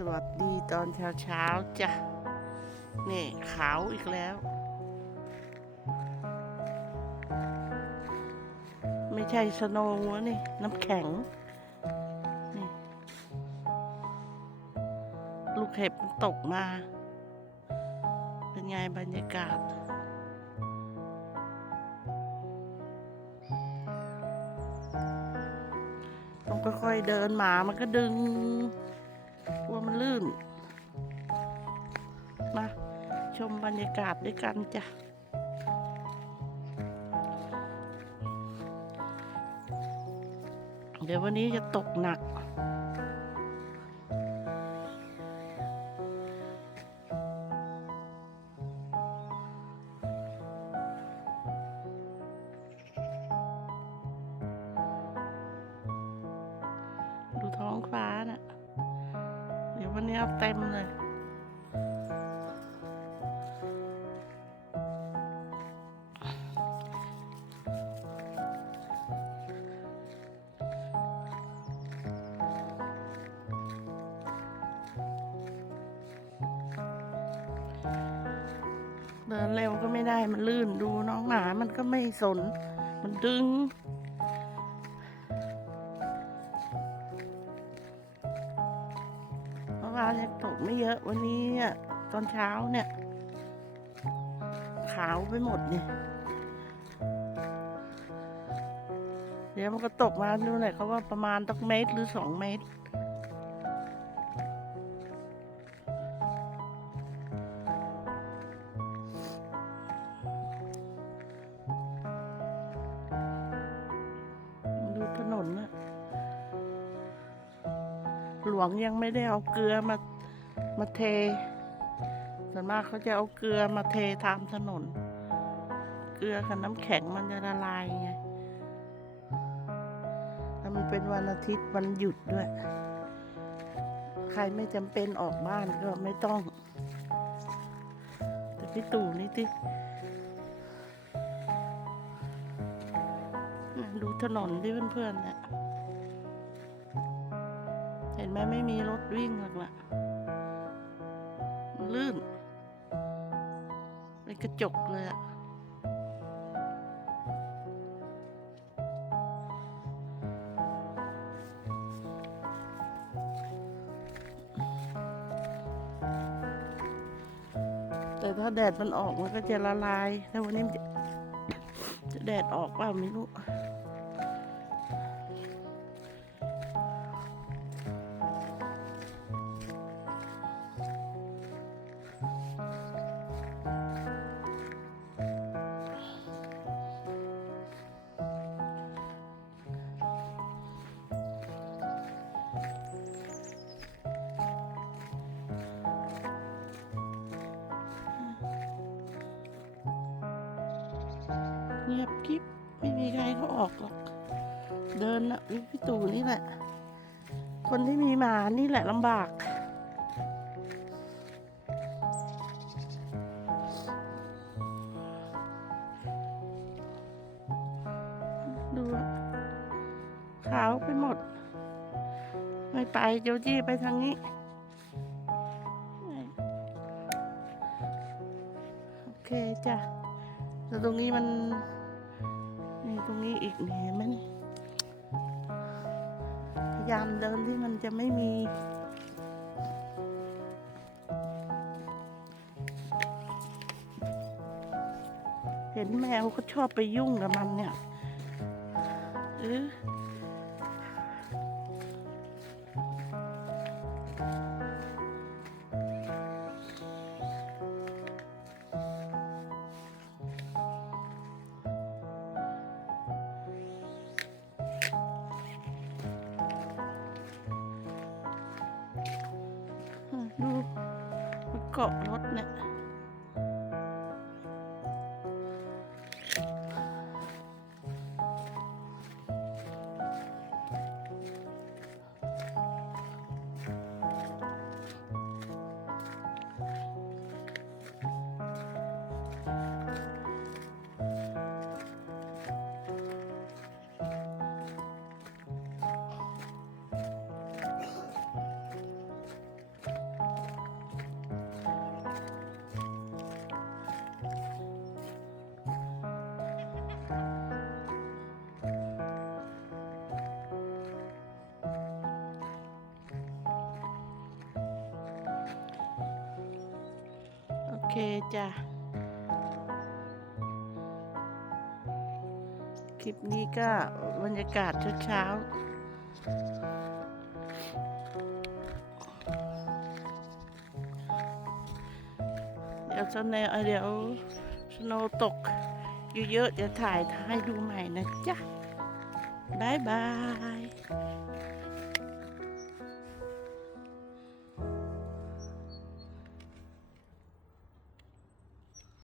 สวัสดีตอนเช้าเช้าจ้ะนี่ขาวอีกแล้ว ไม่ใช่สโนว์นะนี่ น้ำแข็ง นี่ลูกเห็บมันตกมา เป็นไงบรรยากาศต้องค่อยๆเดินหมามันก็ดึง กลัวมันลื่น มา ชมบรรยากาศด้วยกันจ้ะเดี๋ยววันนี้จะตกหนัก ดูท้องฟ้าน่ะ นนี้เอาเต็มเลยเดินเร็วก็ไม่ได้มันลื่นดูน้องหมามันก็ไม่สน มันดึง เมื่อวานยังตกไม่เยอะวันนี้ตอนเช้าเนี่ย ขาวไปหมดนี่เดี๋ยวมันก็ตกมาดูหน่อยเขาว่าประมาณตักเมตรหรือสองเมตร วงยังไม่ได้เอาเกลือมามาเท ส่วนมากเขาจะเอาเกลือมาเทตามถนน เกลือกับน้ำแข็งมันจะละลายไงแล้วมันเป็นวันอาทิตย์วันหยุดด้วย ใครไม่จำเป็นออกบ้านก็ไม่ต้อง แต่พี่ตู่นี่ที่ดูถนนที่เพื่อนๆเนี่ย ห็นไหมไม่มีรถวิ่งหรอกละมันลื่นเป็นกระจกเลยอะแต่ถ้าแดดมันออกมันก็จะละลายแล้ววันนี้จะจะแดดออกเปล่าไม่รู้ เงียบกิ๊บไม่มีใครเขาออกหรอก เดินนะวิพี่ตู่นี่แหละ คนที่มีหมานี่แหละลำบาก ดูขาวไปหมด ไม่ไปโจจี้ไปทางนี้โอเคจ้ะแล้วตรงนี้มัน ตรงนี้อีกเห็นไหมพยายามเดินที่มันจะไม่มีเห็นแมวก็ชอบไปยุ่งกับมันเนี่ยเออ เกาะรถเนี่ย คจ้ะ คลิปนี้ก็บรรยากาศเช้าเดี๋ยวสนเดี๋ยวสโนตกเยอะๆจะถ่ายให้ดูใหม่นะจ๊ะบายบาย